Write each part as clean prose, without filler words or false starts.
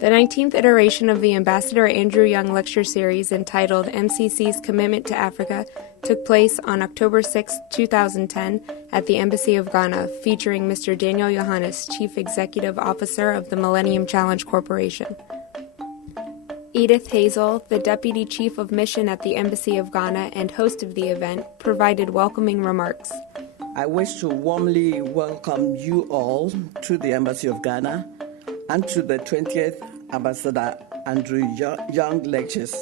The 19th iteration of the Ambassador Andrew Young Lecture Series entitled MCC's Commitment to Africa took place on October 6, 2010 at the Embassy of Ghana, featuring Mr. Daniel Yohannes, Chief Executive Officer of the Millennium Challenge Corporation. Edith Hazel, the Deputy Chief of Mission at the Embassy of Ghana and host of the event, provided welcoming remarks. I wish to warmly welcome you all to the Embassy of Ghana and to the 20th Ambassador Andrew Young Lectures.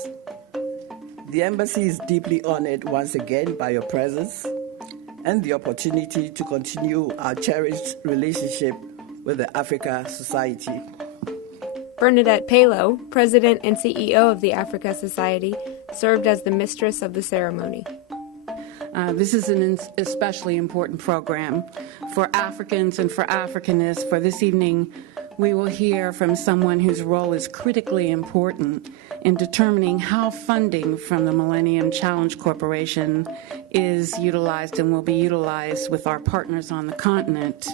The Embassy is deeply honored once again by your presence and the opportunity to continue our cherished relationship with the Africa Society. Bernadette, Paolo, President and CEO of the Africa Society, served as the mistress of the ceremony. This is an especially important program for Africans and for Africanists. For this evening, we will hear from someone whose role is critically important in determining how funding from the Millennium Challenge Corporation is utilized and will be utilized with our partners on the continent.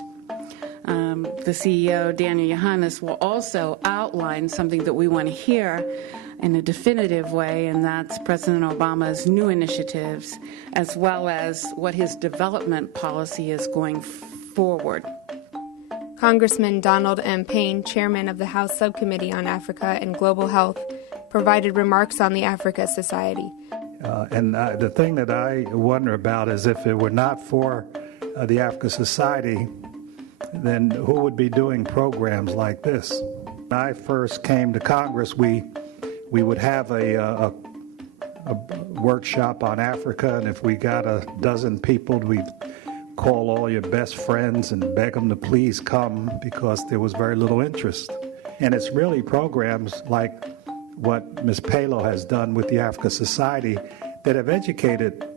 The CEO, Daniel Yohannes, will also outline something that we want to hear in a definitive way, and that's President Obama's new initiatives, as well as what his development policy is going forward. Congressman Donald M. Payne, chairman of the House Subcommittee on Africa and Global Health, provided remarks on the Africa Society. The thing that I wonder about is if it were not for the Africa Society, then who would be doing programs like this? When I first came to Congress, we would have a workshop on Africa, and if we got a dozen people, we'd call all your best friends and beg them to please come because there was very little interest. And it's really programs like what Ms. Paolo has done with the Africa Society that have educated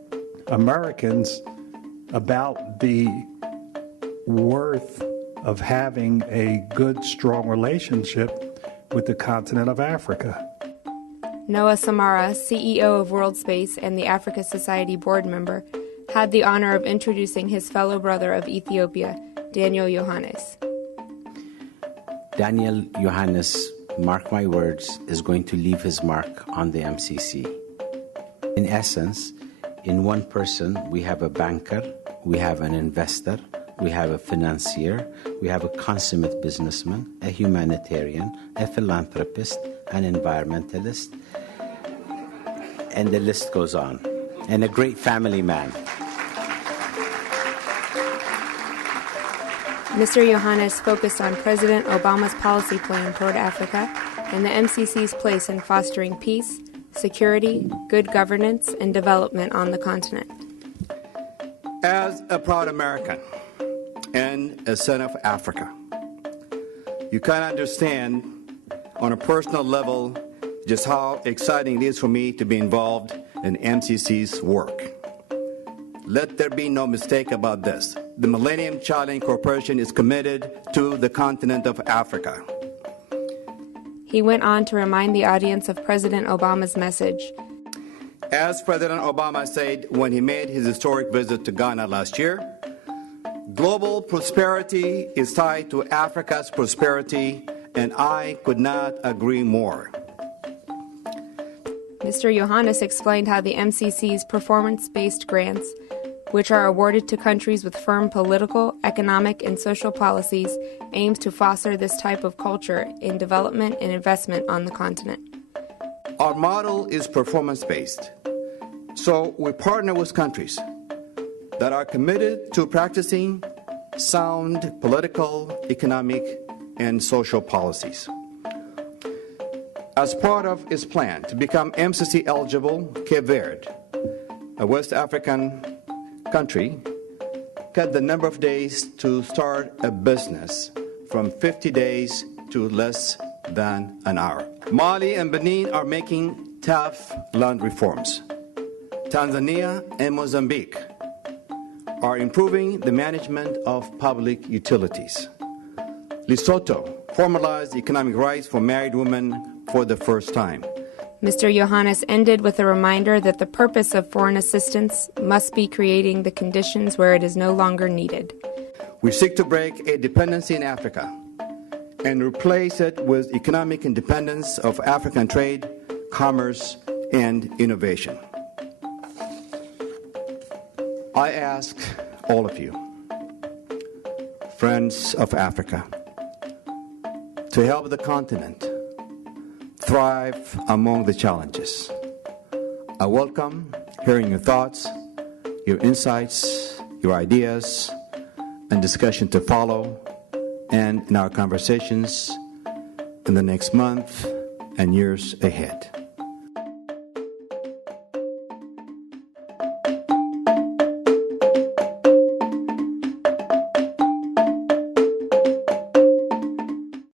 Americans about the worth of having a good, strong relationship with the continent of Africa. Noah Samara, CEO of World Space and the Africa Society board member, had the honor of introducing his fellow brother of Ethiopia, Daniel Yohannes. Daniel Yohannes, mark my words, is going to leave his mark on the MCC. In essence, in one person, we have a banker, we have an investor, we have a financier, we have a consummate businessman, a humanitarian, a philanthropist, an environmentalist, and the list goes on, and a great family man. Mr. Yohannes focused on President Obama's policy plan toward Africa and the MCC's place in fostering peace, security, good governance, and development on the continent. As a proud American and a son of Africa, you can understand on a personal level just how exciting it is for me to be involved in MCC's work. Let there be no mistake about this. The Millennium Challenge Corporation is committed to the continent of Africa. He went on to remind the audience of President Obama's message. As President Obama said when he made his historic visit to Ghana last year, global prosperity is tied to Africa's prosperity, and I could not agree more. Mr. Yohannes explained how the MCC's performance-based grants, which are awarded to countries with firm political, economic, and social policies, aims to foster this type of culture in development and investment on the continent. Our model is performance-based, so we partner with countries that are committed to practicing sound political, economic, and social policies. As part of its plan to become MCC eligible, Cape Verde, a West African country, cut the number of days to start a business from 50 days to less than an hour. Mali and Benin are making tough land reforms. Tanzania and Mozambique are improving the management of public utilities. Lesotho formalized economic rights for married women for the first time. Mr. Yohannes ended with a reminder that the purpose of foreign assistance must be creating the conditions where it is no longer needed. We seek to break a dependency in Africa and replace it with economic independence of African trade, commerce, and innovation. I ask all of you, friends of Africa, to help the continent thrive among the challenges. I welcome hearing your thoughts, your insights, your ideas, and discussion to follow, and in our conversations in the next month and years ahead.